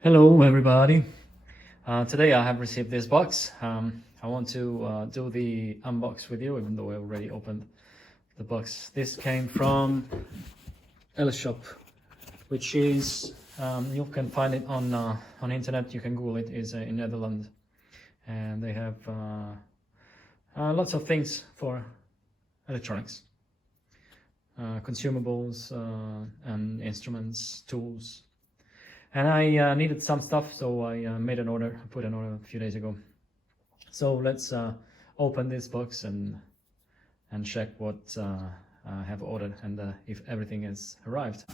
Hello everybody. Today I have received this box. I want to do the unbox with you, even though I already opened the box. This came from Shop, which is you can find it on internet. You can Google it. Is in Netherlands, and they have lots of things for electronics, consumables, and instruments, tools. And I needed some stuff, so I made an order. I put an order a few days ago. So let's open this box and check what I have ordered and if everything has arrived.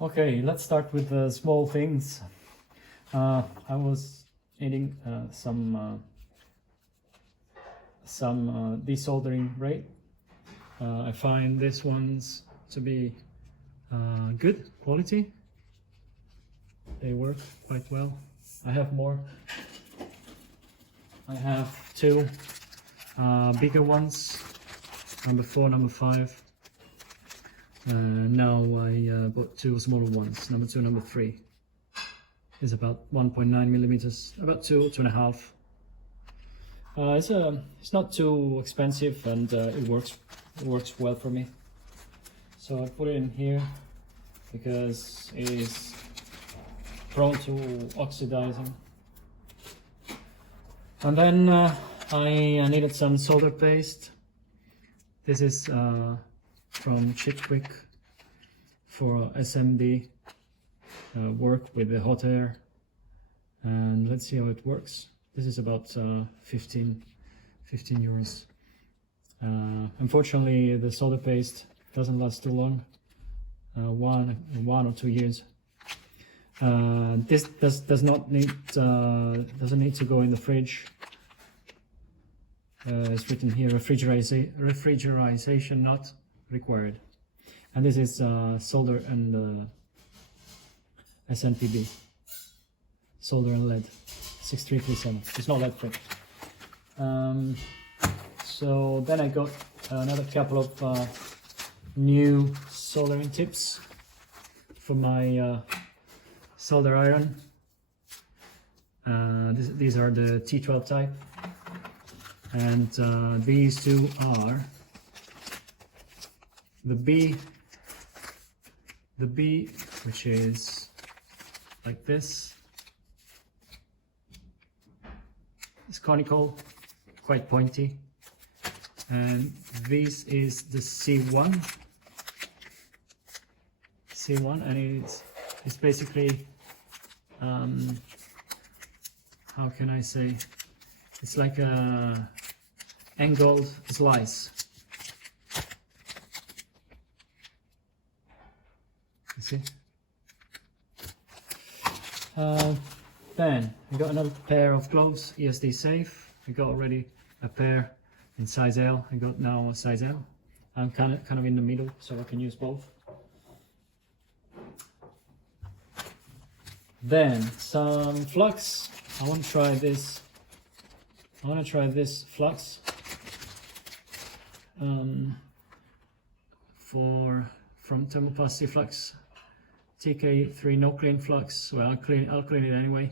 Okay, let's start with the small things. I was needing some desoldering braid. I find these ones to be good quality. They work quite well. I have more. I have two bigger ones, number 4, number 5. Now I bought two smaller ones, number 2, number 3. It's about 1.9 millimeters, about 2.5. It's not too expensive, and it works well for me. So I put it in here because it is prone to oxidizing. And then I needed some solder paste. This is from Quick for SMD work with the hot air, and let's see how it works. This is about 15 euros. Unfortunately, the solder paste doesn't last too long, one or 2 years. This doesn't need to go in the fridge. It's written here, refrigerization not required. And this is solder and SNPB, solder and lead, 6337. It's not lead free. So then I got another couple of new soldering tips for my solder iron. These are the T12 type, and these two are the B, which is like this. It's conical, quite pointy, and this is the C1, and it's basically how can I say? It's like a angled slice. You see? Then I got another pair of gloves, ESD safe. I got already a pair in size L. I got now a size L. I'm kind of in the middle, so I can use both. Then some Flux. I want to try this. Flux from Thermoplastic Flux TK3 no clean Flux. Well, I'll clean it anyway.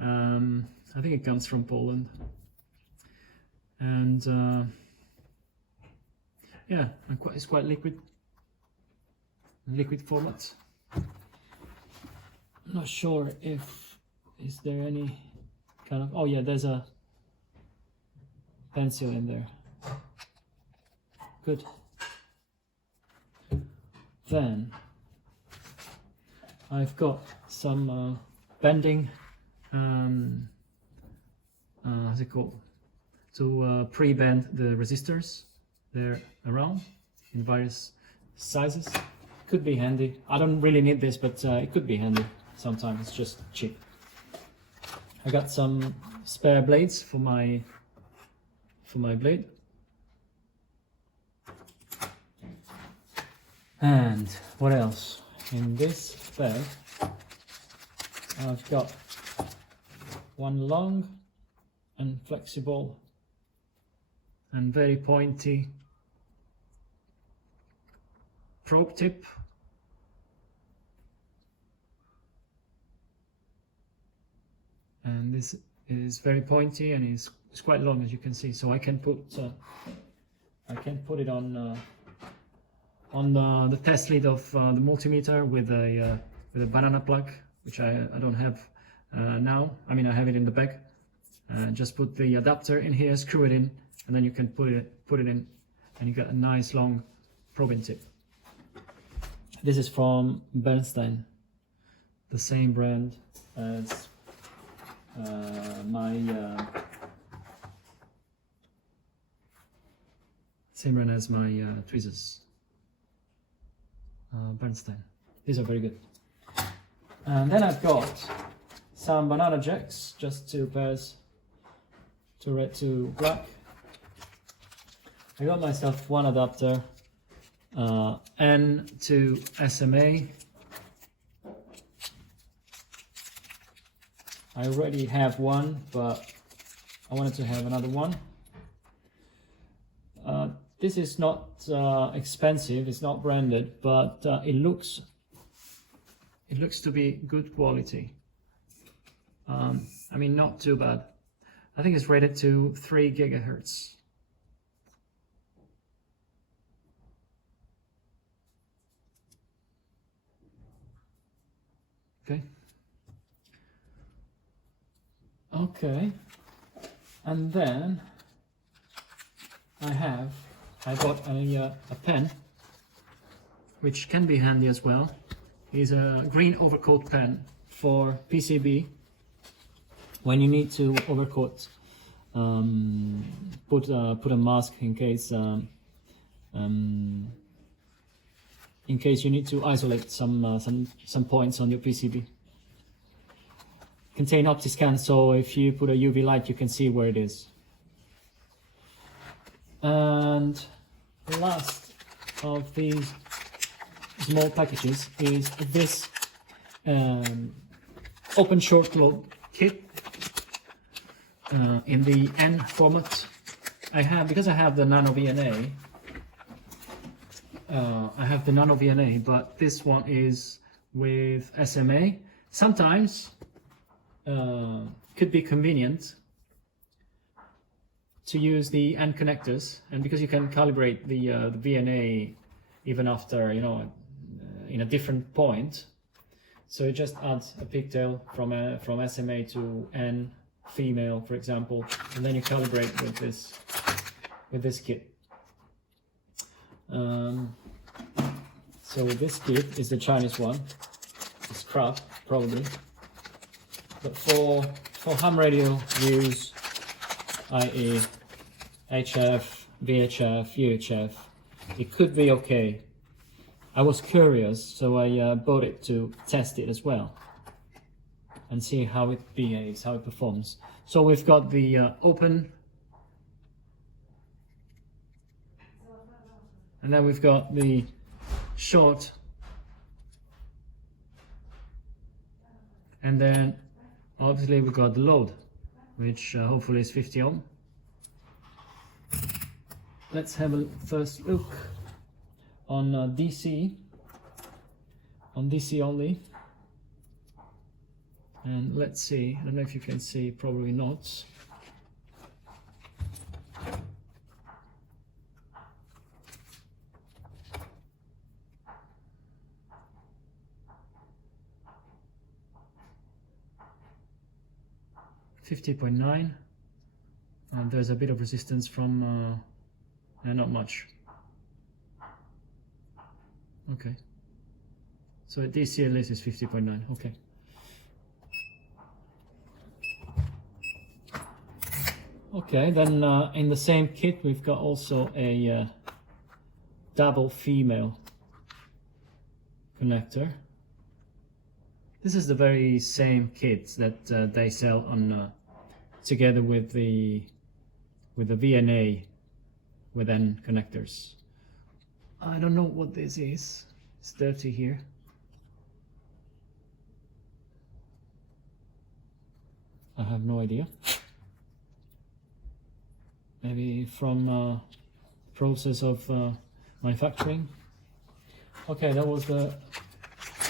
I think it comes from Poland, and yeah, it's quite liquid format. I'm not sure if is there any kind of, oh yeah, there's a pencil in there. Good. then I've got some bending, how's it called, to pre-bend the resistors. They're around in various sizes. Could be handy. I don't really need this, but it could be handy sometimes. It's just cheap. I got some spare blades for my blade. And what else? In this bag, I've got one long and flexible and very pointy probe tip. And this is very pointy and is quite long, as you can see. So I can put it on the test lead of the multimeter with a banana plug, which I don't have now. I mean, I have it in the bag. Just put the adapter in here, screw it in, and then you can put it in, and you get a nice long probing tip. This is from Bernstein, the same brand as my tweezers. Bernstein. These are very good. And then I've got some banana jacks, just 2 pairs, to red to black. I got myself one adapter, N to SMA. I already have one, but I wanted to have another one. This is not expensive, it's not branded, but it looks to be good quality. I mean, not too bad. I think it's rated to 3 gigahertz. Okay, and then I got a pen, which can be handy as well. It's a green overcoat pen for PCB. When you need to overcoat, put a mask in case you need to isolate some points on your PCB. Contain OptiScan, so if you put a UV light, you can see where it is. And the last of these small packages is this open short load kit in the N format. Because I have the Nano VNA. I have the Nano VNA, but this one is with SMA. Sometimes could be convenient to use the N connectors, and because you can calibrate the VNA even after, in a different point, so it just adds a pigtail from SMA to N female, for example, and then you calibrate with this kit. So this kit is the Chinese one. It's crap, probably. But for ham radio use, i.e. HF, VHF, UHF, it could be okay. I was curious, so I bought it to test it as well and see how it behaves, how it performs. So we've got the open, and then we've got the short, and then obviously we've got the load, which hopefully is 50 ohm. Let's have a first look on DC only, and let's see. I don't know if you can see, probably not. $50.9, and there's a bit of resistance from not much. Okay, So DC at least is 50.9. Okay. Okay, then in the same kit we've got also a double female connector. This is the very same kit that they sell on together with the VNA with N connectors. I don't know what this is. It's dirty here. I have no idea. Maybe from process of manufacturing. Okay, that was the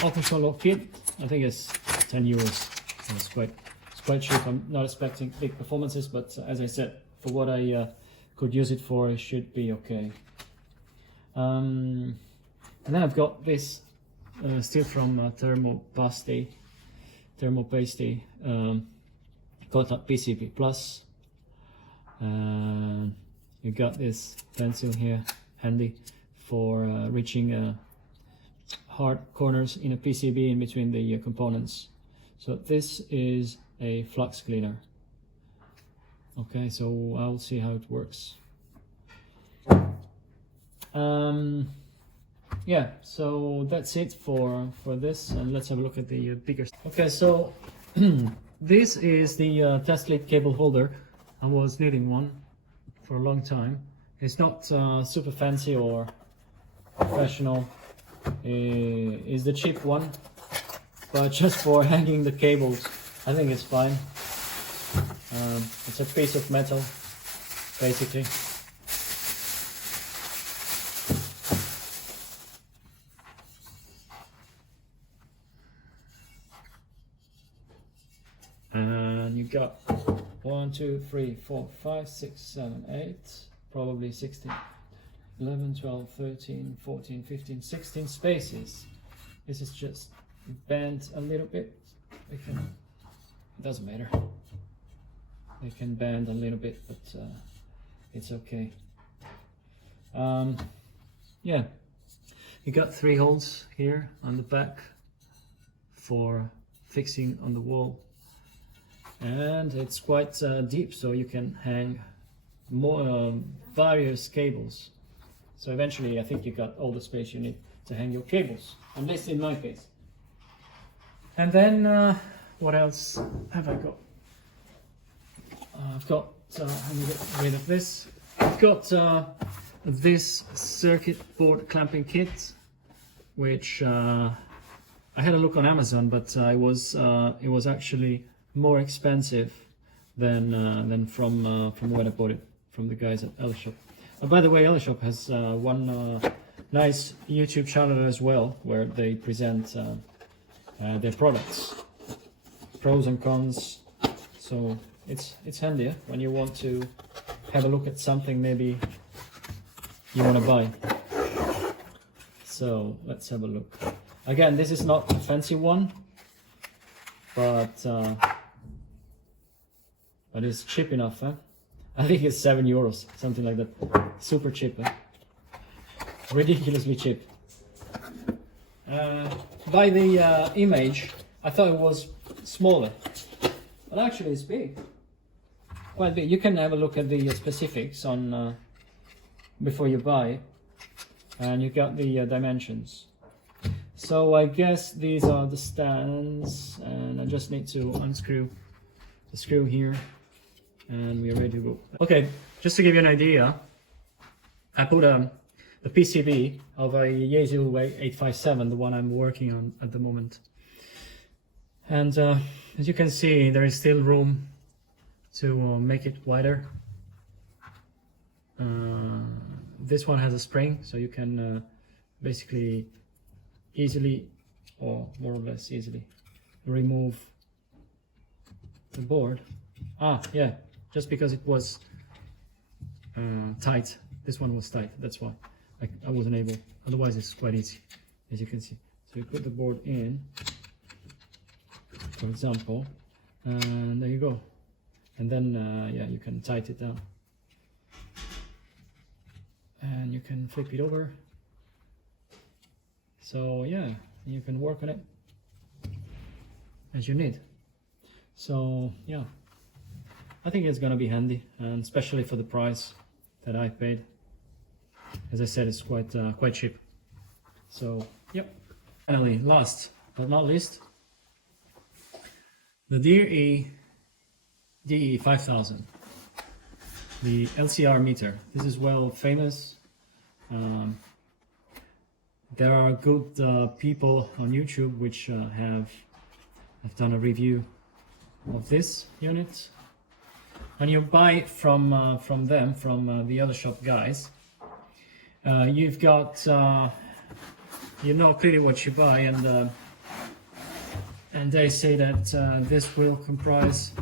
Overcoat kit. I think it's 10 euros. It's quite cheap. I'm not expecting big performances, but as I said, for what I could use it for, it should be okay. And then I've got this still from Thermo Paste, got a PCB Plus. You got this pencil here handy for reaching hard corners in a PCB in between the components. So this is a flux cleaner. Okay, so I'll see how it works. Yeah, so that's it for this, and let's have a look at the bigger. Okay, so this is the test lead cable holder. I was needing one for a long time. It's not super fancy or professional. It's the cheap one, but just for hanging the cables, I think it's fine. It's a piece of metal, basically. And you got 1, 2, 3, 4, 5, 6, 7, 8, probably 16, 11, 12, 13, 14, 15, 16 spaces. This is just bent a little bit. It doesn't matter. It can bend a little bit, but it's okay. Yeah, you got 3 holes here on the back for fixing on the wall. And it's quite deep, so you can hang more various cables. So eventually I think you got all the space you need to hang your cables, at least in my case. And then what else have I got? I've got, let me get rid of this. I've got this circuit board clamping kit, which I had a look on Amazon, but it was actually more expensive than from when I bought it from the guys at Elshop. By the way, Elshop has one nice YouTube channel as well, where they present their products, pros and cons. So it's handy when you want to have a look at something maybe you want to buy. So let's have a look. Again, this is not a fancy one, but it's cheap enough, huh? I think it's 7 euros, something like that. Super cheap, huh? Ridiculously cheap. By the image, I thought it was smaller, but actually it's big. Quite big. You can have a look at the specifics on before you buy, and you got the dimensions. So I guess these are the stands, and I just need to unscrew the screw here, and we're ready to go. Okay, just to give you an idea, I put the PCB of a Yaesu 857, the one I'm working on at the moment. And as you can see, there is still room to make it wider. This one has a spring, so you can basically easily, or more or less easily, remove the board. Yeah, just because it was tight. This one was tight, that's why I wasn't able. Otherwise it's quite easy, as you can see. So you put the board in, for example, and there you go. And then yeah, you can tighten it down, and you can flip it over. So yeah, You can work on it as you need. So yeah, I think it's gonna be handy, and especially for the price that I paid. As I said, it's quite cheap. So yep. Finally, last but not least, the DE 5000, the LCR meter. This is well famous. There are good people on YouTube which have done a review of this unit. When you buy from them, from the other shop guys, you've got you know clearly what you buy, and they say that this will comprise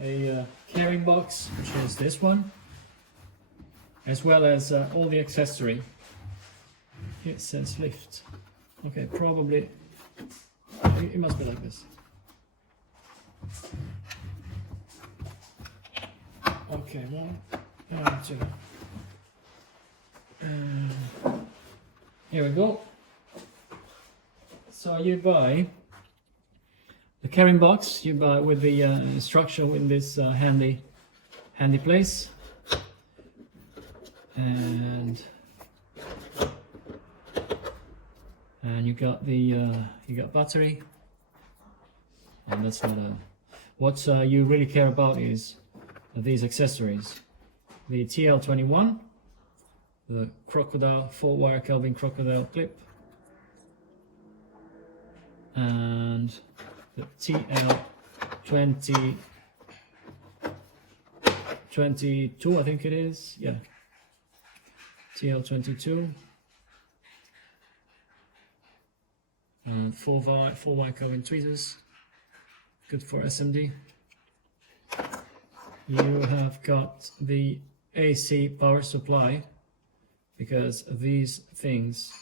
a carrying box, which is this one, as well as all the accessory. It says lift. Okay, probably it must be like this. Okay, one, two. Here we go. So you buy the carrying box. You buy with the instruction in this handy place, and you got the you got battery, and that's not a. What you really care about is these accessories: the TL21, the crocodile 4-wire Kelvin crocodile clip, and the TL22, I think it is, yeah, TL22, and 4-wire Kelvin tweezers, good for SMD. You have got the AC power supply, because these things,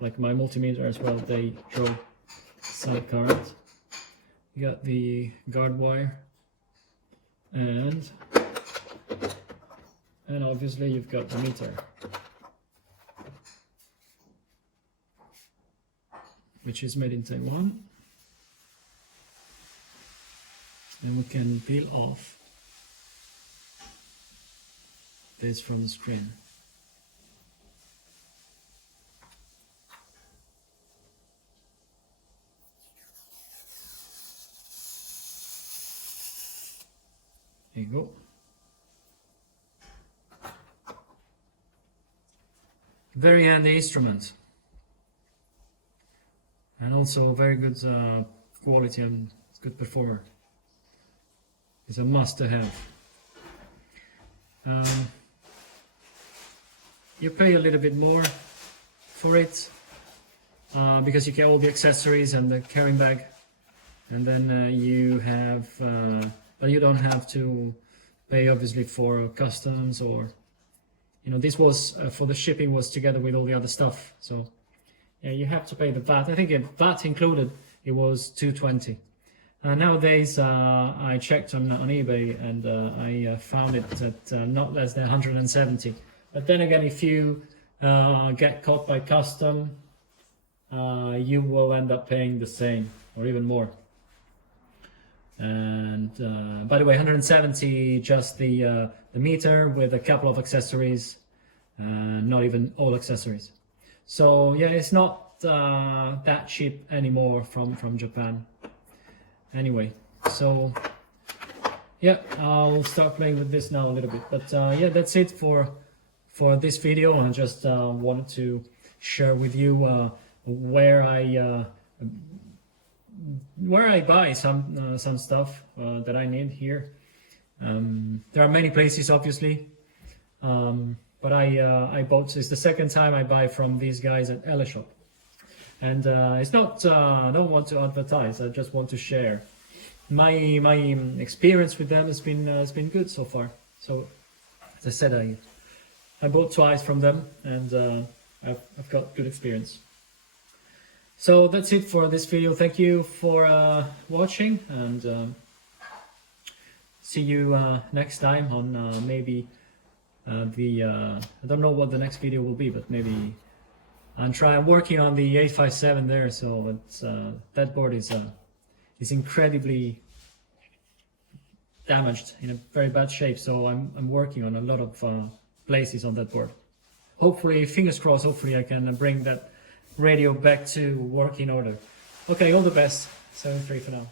like my multimeter as well, they draw side current. You got the guard wire, and obviously you've got the meter, which is made in Taiwan. And we can peel off this from the screen. There you go. Very handy instrument, and also very good quality and good performer. It's a must to have. You pay a little bit more for it because you get all the accessories and the carrying bag, and then you have, but you don't have to pay obviously for customs, or you know, this was for the shipping was together with all the other stuff. So yeah, you have to pay the VAT. I think VAT included, it was $220. Nowadays, I checked on eBay, and I found it at not less than 170. But then again, if you get caught by custom, you will end up paying the same or even more. And by the way, 170 just the meter with a couple of accessories, not even all accessories. So yeah, it's not that cheap anymore from Japan. Anyway, so yeah, I'll start playing with this now a little bit. But yeah, that's it for this video. I just wanted to share with you where I buy some stuff that I need here. There are many places, obviously, but I bought. It's the second time I buy from these guys at Eleshop. And it's not, I don't want to advertise, I just want to share. My experience with them has been good so far. So, as I said, I bought twice from them, and I've got good experience. So that's it for this video. Thank you for watching, and see you next time on maybe I don't know what the next video will be, but maybe and try working on the 857 there. So it's that board is incredibly damaged, in a very bad shape. So I'm working on a lot of places on that board. Hopefully, fingers crossed, hopefully I can bring that radio back to working order. Okay, all the best. 7-3 for now.